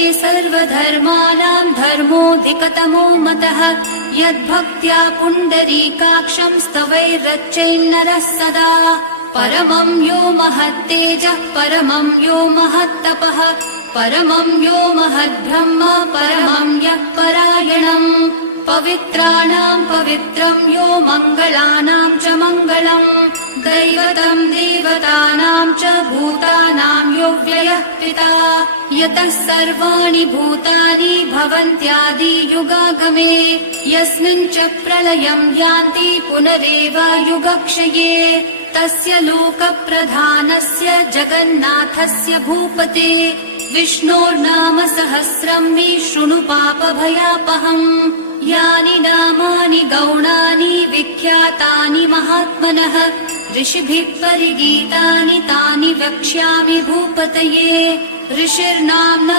मे सर्वधर्माणां धर्मोऽधिकतमो मतः यद्भक्त्या पुण्डरीकाक्षं स्तवैरर्चयन्नरः सदा। परमं यो महत्तेजः परमं यो महत्तपः परमं यो महद्ब्रह्म परमं यः परायणम्। पवित्राणां पवित्रं यो मङ्गलानां च मङ्गलम् दैवतं देवतानां च भूतानां यो व्ययः पिता यतः सर्वाणि भूतानि भवन्त्यादियुगागमे यस्मिन् च प्रलयं यान्ति पुनरेव युगक्षये तस्य लोकप्रधानस्य जगन्नाथस्य भूपते विष्णोर्नाम सहस्रं मे शृणु पापभयापहम्। यानि नामानि गौणानि विख्यातानि महात्मनः ऋषिभिः परिगीतानि तानि वक्ष्यामि भूपतये। ऋषिर्नाम्ना